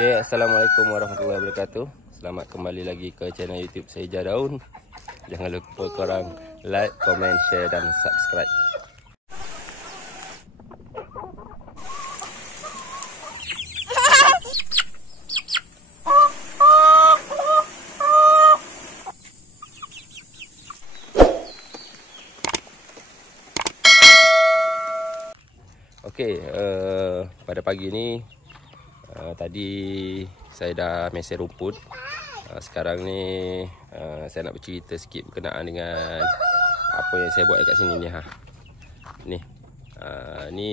Okay, Assalamualaikum warahmatullahi wabarakatuh. Selamat kembali lagi ke channel YouTube saya Jadaun. Jangan lupa korang like, komen, share dan subscribe. Okay, pada pagi ni tadi saya dah mesej rumput. Sekarang ni saya nak bercerita sikit berkenaan dengan apa yang saya buat dekat sini ni. Ni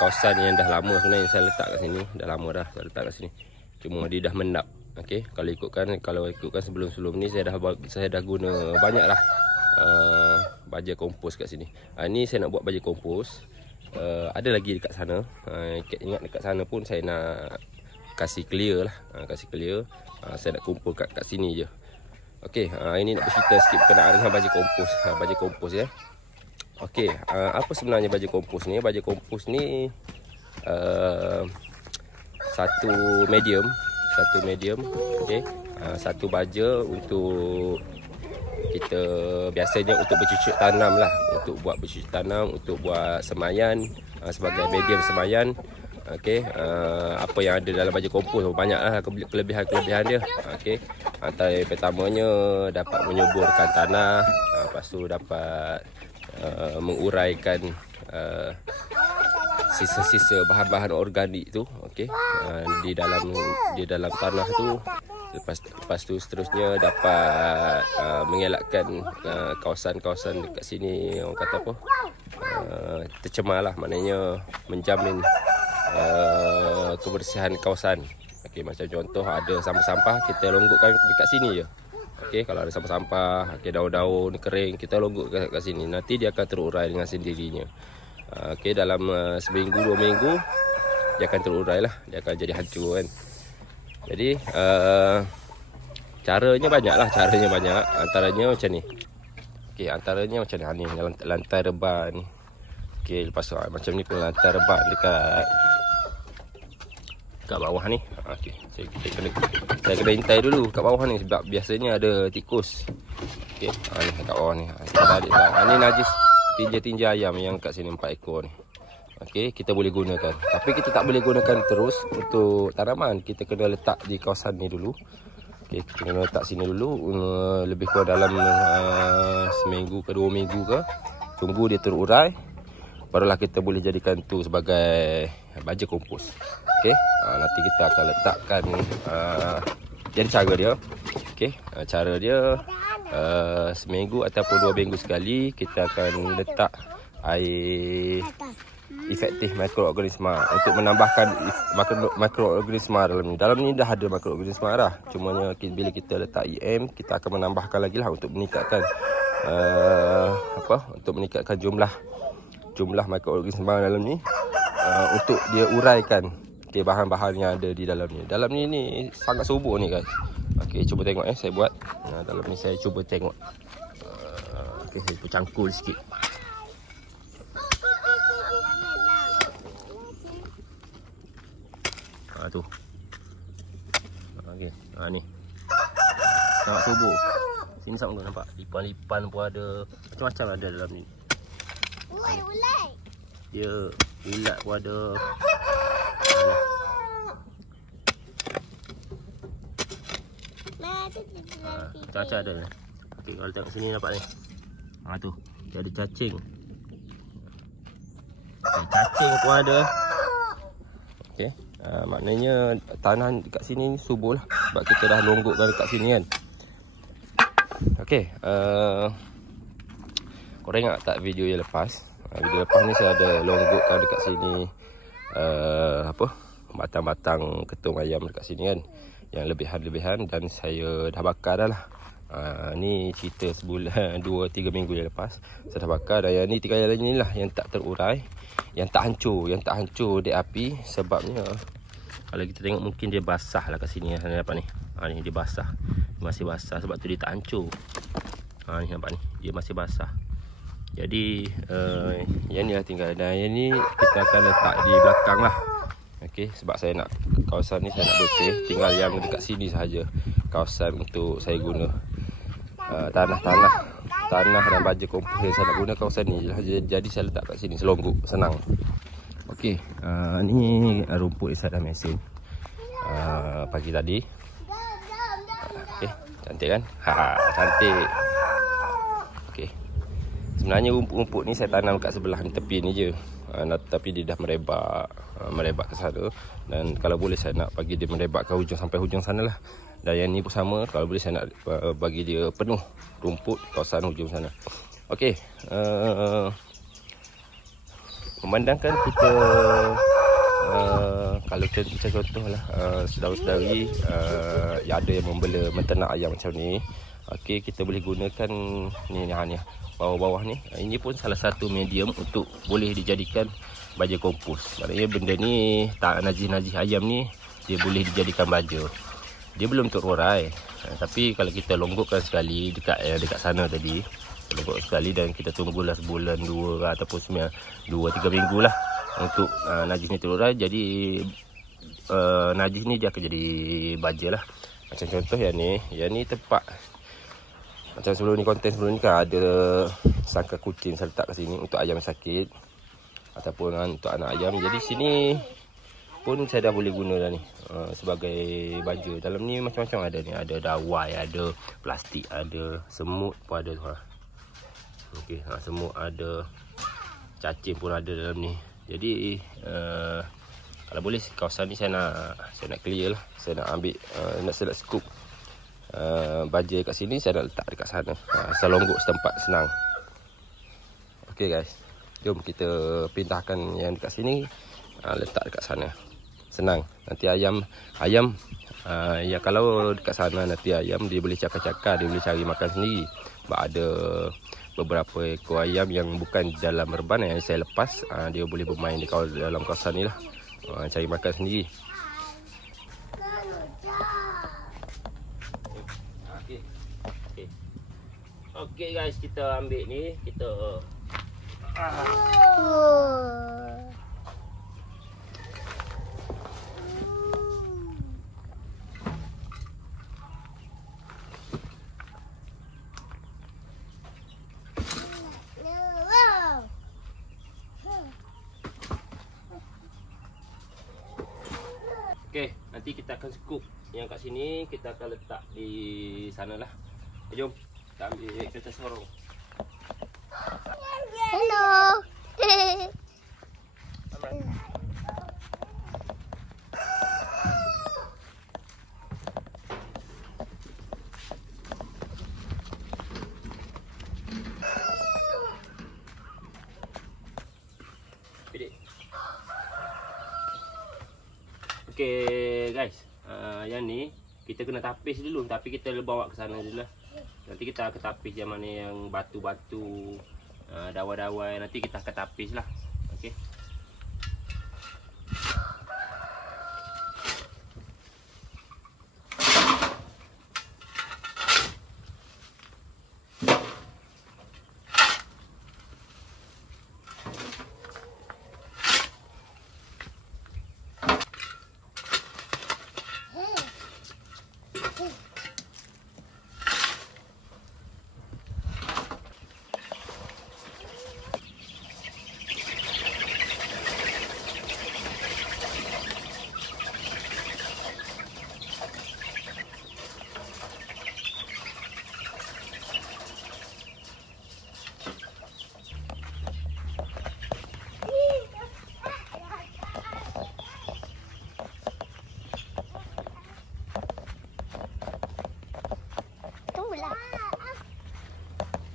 kawasan yang dah lama sebenarnya saya letak kat sini. Dah lama dah saya letak kat sini. Cuma dia dah mendap. Okey, kalau ikutkan sebelum-sebelum ni saya dah guna banyak lah baja kompos kat sini. Ni saya nak buat baja kompos. Ada lagi dekat sana. Ingat dekat sana pun saya nak kasih clear lah. Saya nak kumpul kat sini je. Okey, ini nak bercerita sikit berkenaan dengan baja kompos. Baja kompos ya. Okey, apa sebenarnya baja kompos ni? Baja kompos ni satu medium. Okey, satu baja untuk kita biasanya untuk bercucuk tanam lah, untuk buat bercucuk tanam, untuk buat semayan, sebagai medium semayan. Okey, apa yang ada dalam baja kompos banyaklah kelebihan dia. Okey, antara yang pertamanya dapat menyuburkan tanah, lepas tu dapat menguraikan sisa-sisa bahan-bahan organik tu. Okey, di dalam tanah tu. Lepas tu seterusnya dapat mengelakkan kawasan-kawasan dekat sini, orang kata apa, tercemar lah, maknanya menjamin kebersihan kawasan. Okey, macam contoh ada sampah-sampah, kita longgokkan dekat sini je. Okey, kalau ada sampah-sampah, daun-daun kering, kita longgok kat sini, nanti dia akan terurai dengan sendirinya. Okey, dalam seminggu 2 minggu dia akan terurai lah, dia akan jadi hancur kan. Jadi caranya banyak. Antaranya macam ni. Okey, antaranya macam ni. Lantai reban ni. Okey, lepas tu macam ni pun lantai reban dekat bawah ni. Okey, saya kena intai dulu kat bawah ni sebab biasanya ada tikus. Okey, ni kat bawah ni. Ni najis tinja-tinja ayam yang kat sini 4 ekor ni. Okey, kita boleh gunakan. Tapi kita tak boleh gunakan terus untuk tanaman. Kita kena letak di kawasan ni dulu. Okey, kita kena letak sini dulu. Lebih kurang dalam seminggu ke 2 minggu ke. Tunggu dia terurai. Barulah kita boleh jadikan tu sebagai baja kompos. Okey, nanti kita akan letakkan jadi cara dia. Okey, cara dia seminggu ataupun 2 minggu sekali kita akan letak air efektif mikroorganisma untuk menambahkan mikroorganisma dalam ni. Dalam ni dah ada mikroorganisma dah. Cumanya bila kita letak EM, kita akan menambahkan lagi lah untuk meningkatkan untuk meningkatkan jumlah mikroorganisma dalam ni, untuk dia uraikan bahan-bahan yang ada di dalam ni. Dalam ni sangat subur ni guys. Okey, cuba tengok saya buat. Dalam ni saya cuba tengok. Okey, saya cangkul sikit. Tu. Okey. Ni. Sangat subur. Sini sama tu nampak. Lipan-lipan pun ada. Macam-macam ada dalam ni. Ulat. Dia ulat pun ada. Macam-macam ada ni. Okey, kalau tengok sini nampak ni. Tu. Dia ada cacing. Cacing pun ada. Okey. Maknanya tanah dekat sini subur lah, sebab kita dah longgokkan dekat sini kan. Okey, korang ingat tak video yang lepas? Video lepas ni saya ada longgokkan dekat sini batang-batang ketung ayam dekat sini kan, yang lebihan-lebihan, dan saya dah bakar dah lah. Ni cerita sebulan 2-3 minggu yang lepas saya dah bakar. Dan yang ni 3 yang ni lah yang tak terurai, yang tak hancur di api. Sebabnya kalau kita tengok mungkin dia basah lah kat sini. Nampak ni, ni dia basah, masih basah, sebab tu dia tak hancur. Ni nampak ni, dia masih basah. Jadi yang ni lah tinggal. Dan yang ni kita akan letak di belakang lah. Okey, sebab saya nak kawasan ni saya nak bersih, tinggal yang dekat sini sahaja kawasan untuk saya guna tanah dan baja kompos yang saya nak guna kawasan ni lah. Jadi saya letak kat sini selongguk, senang. Okey, ni rumput yang saya dah mesin pagi tadi. Okey, cantik kan? Cantik. Okey. Sebenarnya rumput-rumput ni saya tanam kat sebelah ni, tepi ni je. Tapi dia dah merebak ke sana. Dan kalau boleh saya nak bagi dia merebak ke hujung, sampai hujung sana lah. Dan yang ni pun sama, kalau boleh saya nak bagi dia penuh rumput kawasan hujung sana. Okey, memandangkan kita kalau contoh lah saudara-saudari yang ada yang menternak ayam macam ni. Okey, kita boleh gunakan ni bawah-bawah ni. Ini pun salah satu medium untuk boleh dijadikan baja kompos. Maknanya benda ni, tak najis-najis ayam ni, dia boleh dijadikan baja. Dia belum terurai, tapi kalau kita longgokkan sekali dekat sana tadi, longgok sekali dan kita tunggulah sebulan, 2 ataupun 2-3 minggu lah untuk najis ni terurai. Jadi najis ni dia akan jadi baja lah. Macam contoh yang ni tempat macam sebelum ni, konten sebelum ni kan ada sangkar kucing saya letak kat sini untuk ayam sakit ataupun untuk anak ayam. Jadi sini pun saya dah boleh guna dah ni sebagai baja. Dalam ni macam-macam ada ni, ada dawai, ada plastik, ada semut pun ada tu. Okey, semut ada, cacing pun ada dalam ni. Jadi kalau boleh kawasan ni saya nak clear lah. Saya nak ambil saya nak scoop baja kat sini, saya nak letak dekat sana. Selonggok setempat, senang. Okey guys, jom kita pindahkan yang dekat sini, letak dekat sana. Senang. Nanti ayam ya kalau dekat sana nanti ayam dia boleh cakar-cakar, dia boleh cari makan sendiri. Sebab ada beberapa ekor ayam yang bukan dalam reban yang saya lepas, dia boleh bermain di dalam kawasan ni lah, cari makan sendiri. Okey guys, kita ambil ni, kita okey, nanti kita akan scoop yang kat sini, kita akan letak di sana lah. Jom kita ambil kereta sorong. Hello. Okey guys, yang ni kita kena tapis dulu, tapi kita bawa ke sana dulu lah. Nanti kita akan tapis yang mana yang batu-batu, dawai-dawai, nanti kita akan tapis lah. Okey.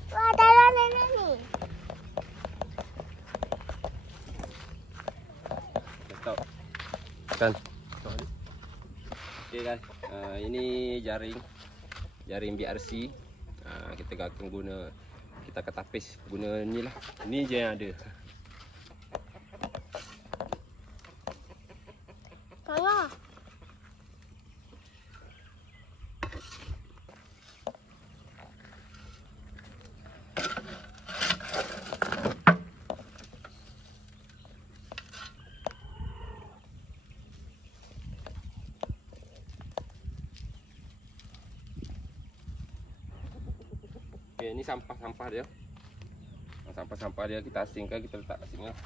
Wah, dalam nenek ni. Letak. Kan. Okey guys, ini jaring BRC. Kita akan guna, kita akan tapis guna ni lah. Ni je yang ada. Kalau Okay, ni sampah-sampah dia. Sampah-sampah dia kita asingkan, kita letak kat sini lah.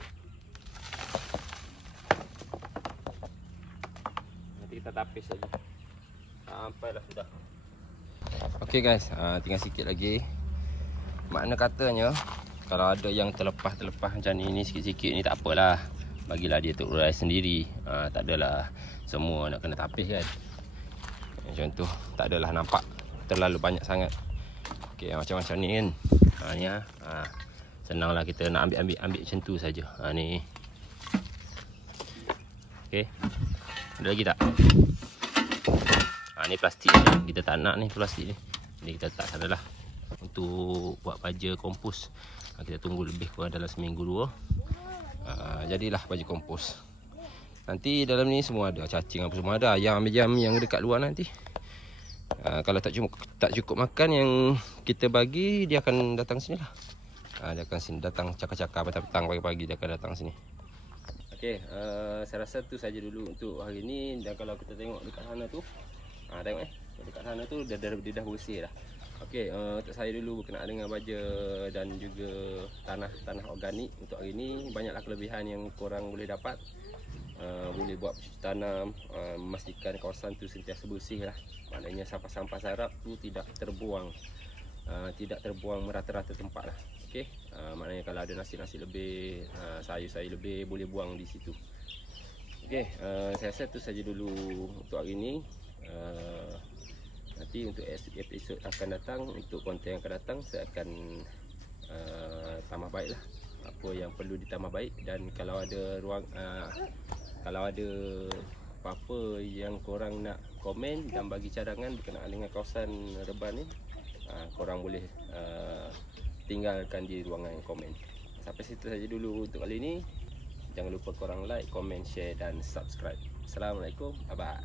Nanti kita tapis saja. Sampailah sudah. Okey guys, tinggal sikit lagi. Makna katanya kalau ada yang terlepas macam ni sikit-sikit ni tak apalah. Bagilah dia terurai sendiri. Tak adalah semua nak kena tapis kan. Macam tu, tak adalah nampak terlalu banyak sangat. Okey, macam-macam ni kan. Ni senanglah kita nak ambil macam tu saja. Ni. Okey. Ada lagi tak? Ni plastik ni. Kita tak nak ni plastik ni. Jadi kita letak sana lah. Untuk buat baja kompos. Kita tunggu lebih kurang dalam seminggu 2. Jadilah baja kompos. Nanti dalam ni semua ada cacing apa semua ada. Ayam yang dekat luar nanti. Kalau tak cukup makan yang kita bagi, dia akan datang sini lah. Dia akan sini datang cakar-cakar petang-petang pagi-pagi dia akan datang sini. Okey, saya rasa tu saja dulu untuk hari ni. Dan kalau kita tengok dekat sana tu, tengok dekat sana tu dia dah bersih dah. Okey, untuk saya dulu berkenaan dengan baja dan juga tanah organik untuk hari ni, banyaklah kelebihan yang korang boleh dapat. Boleh buat bercucuk tanam, memastikan kawasan tu sentiasa bersih lah. Maknanya sampah-sampah sarap tu tidak terbuang, merata-rata tempat lah. Okey, maknanya kalau ada nasi lebih, sayur lebih, boleh buang di situ. Okey, saya rasa tu saja dulu untuk hari ni. Nanti untuk episod akan datang, untuk konten yang akan datang, saya akan tambah baik lah apa yang perlu ditambah baik. Dan kalau ada kalau ada apa-apa yang korang nak komen dan bagi cadangan berkenaan dengan kawasan Reban ni, korang boleh tinggalkan di ruangan komen. Sampai situ saja dulu untuk kali ni. Jangan lupa korang like, komen, share dan subscribe. Assalamualaikum, bye-bye.